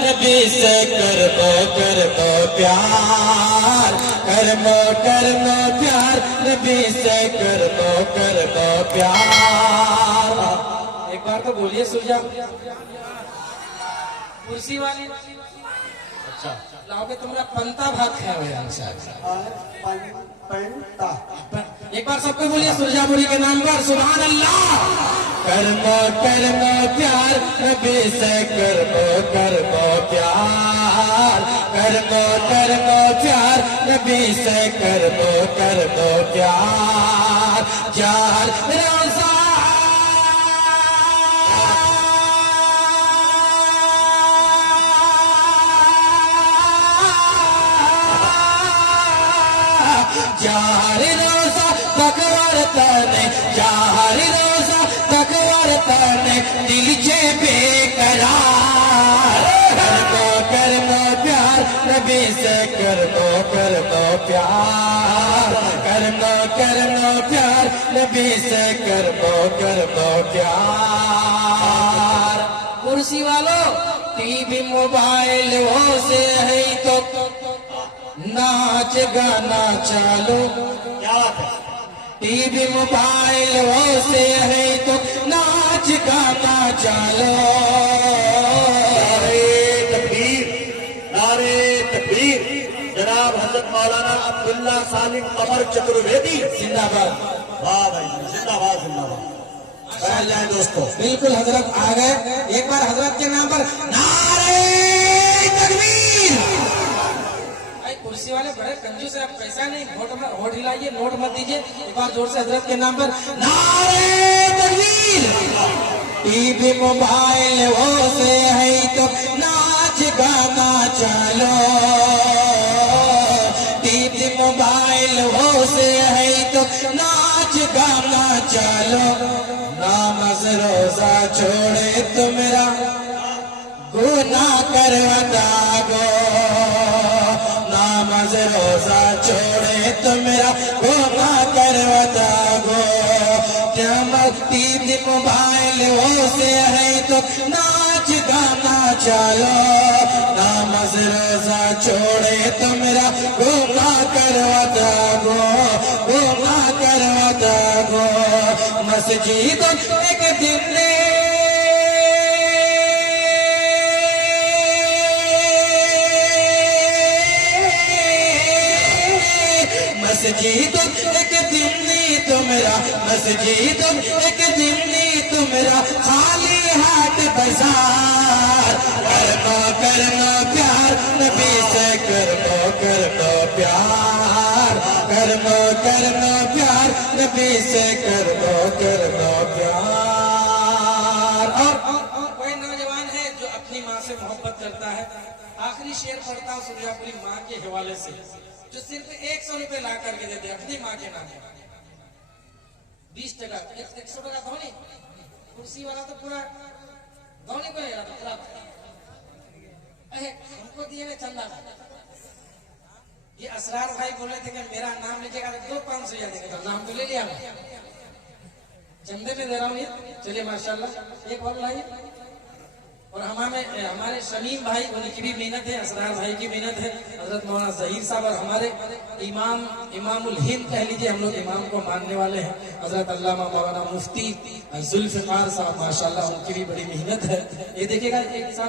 नबी से कर दो प्यार, कर दो प्यार, नबी से कर दो प्यार। एक बार तो बोलिए सुरजा कुर्सी वाली। अच्छा लाओगे तुम्हारा पंता भात खाया हुआ पंता। एक बार सबको बोलिए सुरजापुरी के नाम पर सुभान अल्लाह। कर दो प्यार, नबी से कर दो प्यार, कर दो प्यार, नबी से कर दो प्यार। जार रोजा जार रोजा तकवर तने, जार रोजा तकवर तने, दिल जे बेकरार। कर दो प्यार, नबी से कर दो प्यार, कर दो प्यार, नबी से कर दो प्यार। कुर्सी वालों टीवी मोबाइल हो से है तो नाच गाना चालो। क्या बात है? टीवी मोबाइल हो से है तो नाच गाना चालो। नारे तकबीर, नारे तकबीर। जनाब हजरत मौलाना अब्दुल्ला सालिम कमर चतुर्वेदी जिंदाबाद। वाह भाई, जिंदाबाद जिंदाबाद। बैठ जाए दोस्तों। बिल्कुल हजरत आ गए। एक बार हजरत के नाम पर नारे तकबीर। भाई कुर्सी वाले बड़े कंजूस है, आप पैसा नहीं होठ हिलाइए, नोट मत दीजिए। एक बार जोर से हजरत के नाम पर नारे तकबीर। टीवी मोबाइल हो से है तो नाच गाना चालो। टीवी मोबाइल हो से है तो नाच गाना चालो। नामज रोजा छोड़े तो मेरा गुनाह करवता गो। नामज रोजा छोड़े तो मेरा गुनाह करवता गो। टीवी मोबाइल हो से है तो नाच गाना चालो। नामज रोजा छोड़े तो मेरा गुनाह करवता गो, गुनाह करवता गो। मस्जिद एक दिन मस्जिद एक दिमनी तुमरा, मस्जिद एक दिमनी तुमरा, खाली हाथ बाजार। करना प्यार, नबी से कर दो प्यार, करना प्यार, नबी से कर दो प्यार। और कोई नौजवान है जो अपनी माँ से मोहब्बत करता है। आखिरी शेर पढ़ता हूँ सुरजापुरी माँ के हवाले से, जो सिर्फ 100 रुपए ला करके देते अपनी माँ के नाम। 20 टका 100 टका धोनी। कुर्सी वाला तो पूरा धोनी को ले रहा था पूरा। हमको दिए चंदा। ये असरार भाई बोले थे कि मेरा नाम लीजिएगा तो 500 देंगे, तो नाम तो ले लिया चंदे में दे रहा हूँ ये। चलिए माशाल्लाह। एक और लाइए। और हमारे शमीम भाई, उनकी भी मेहनत है, असरार भाई की मेहनत है, हजरत मौलाना जहीर साहब और हमारे इमामुल हिंद कह लीजिए, हम लोग इमाम को मानने वाले हैं, हजरत अल्लामा मौलाना मुफ्ती जुल्फिकार साहब माशाल्लाह, उनकी भी बड़ी मेहनत है। ये देखिएगा एक साथ।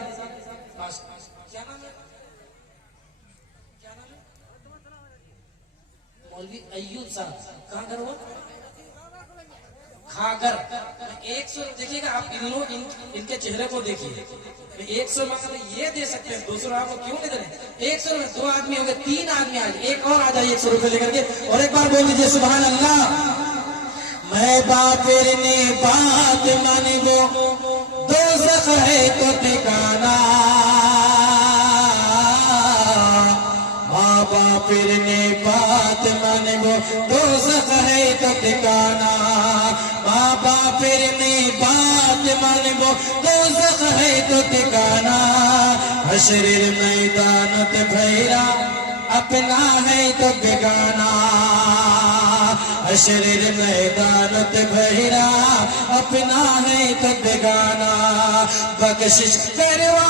क्या नाम है? क्या नाम है? मौलवी अय्यूब साहब। कहाँ घर हुआ? खागर। 100 देखिएगा आप, इनके चेहरे को देखिए। 100 मतलब ये दे सकते हैं, 200 आपको क्यों नहीं दे रहे? 100 में 2 आदमी हो गए, 3 आदमी आ गए, एक और आ जाइए 100 रुपए लेकर के। और एक बार बोल दीजिए सुभान अल्लाह। मैं बापिर ने बात मानिबो, दोज़ख है तो ठिकाना। माँ बापिर ने बात मानिबो, दोज़ख है तो ठिकाना। माँ बापिर ने बात मानिबो, दोज़ख है तो ठिकाना। हशरेर मैदानत भैरा, अपना है तो बेगाना। हशरेर मैदानत भैरा, अपना है तो बेगाना। बख्शिश करवा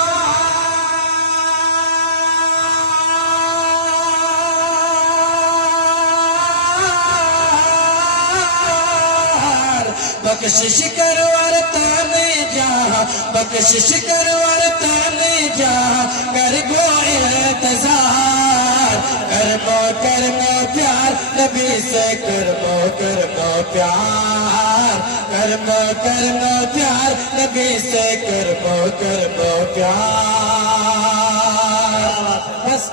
बख्शिश कर वरताने जहाँ बख्शिश कर वरताने जहाँ कर गो इंतजार करमो प्यार नबी से करमो प्यार करमो प्यार नबी से करमो प्यार बस